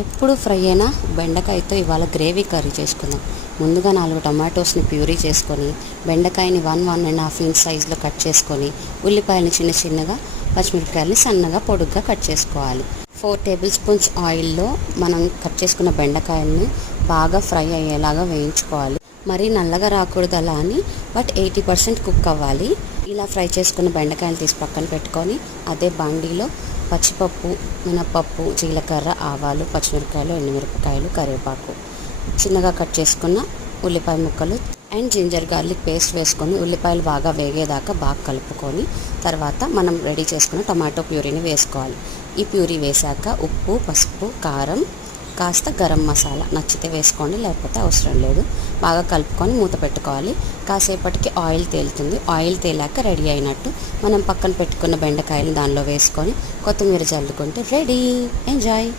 ఎప్పుడు ఫ్రై అయినా బెండకాయతో ఇవాళ గ్రేవీ కర్రీ చేసుకుందాం. ముందుగా 4 టమాటోస్ని ప్యూరీ చేసుకొని, బెండకాయని 1.5 ఇంచ్ సైజులో కట్ చేసుకొని, ఉల్లిపాయలని చిన్న చిన్నగా, పచ్చిమిరపకాయలని సన్నగా పొడుగ్గా కట్ చేసుకోవాలి. 4 టేబుల్ స్పూన్స్ ఆయిల్లో మనం కట్ చేసుకున్న బెండకాయలని బాగా ఫ్రై అయ్యేలాగా వేయించుకోవాలి. మరీ నల్లగా రాకూడదు అలా అని, బట్ 80% కుక్ అవ్వాలి. ఇలా ఫ్రై చేసుకున్న బెండకాయలు తీసి పక్కన పెట్టుకొని, అదే బాండీలో పచ్చిపప్పు, మినపప్పు, జీలకర్ర, ఆవాలు, పచ్చిమిరపకాయలు, ఎండుమిరపకాయలు, కరివేపాకు, చిన్నగా కట్ చేసుకున్న ఉల్లిపాయ ముక్కలు అండ్ జింజర్ గార్లిక్ పేస్ట్ వేసుకొని ఉల్లిపాయలు బాగా వేగేదాకా బాగా కలుపుకొని, తర్వాత మనం రెడీ చేసుకున్న టమాటో ప్యూరీని వేసుకోవాలి. ఈ ప్యూరీ వేసాక ఉప్పు, పసుపు, కారం, కాస్త గరం మసాలా నచ్చితే వేసుకోండి, లేకపోతే అవసరం లేదు. బాగా కలుపుకొని మూత పెట్టుకోవాలి. కాసేపటికి ఆయిల్ తేలుతుంది. ఆయిల్ తేలాక రెడీ అయినట్టు. మనం పక్కన పెట్టుకున్న బెండకాయలు దానిలో వేసుకొని కొత్తిమీర చల్లుకుంటే రెడీ. ఎంజాయ్.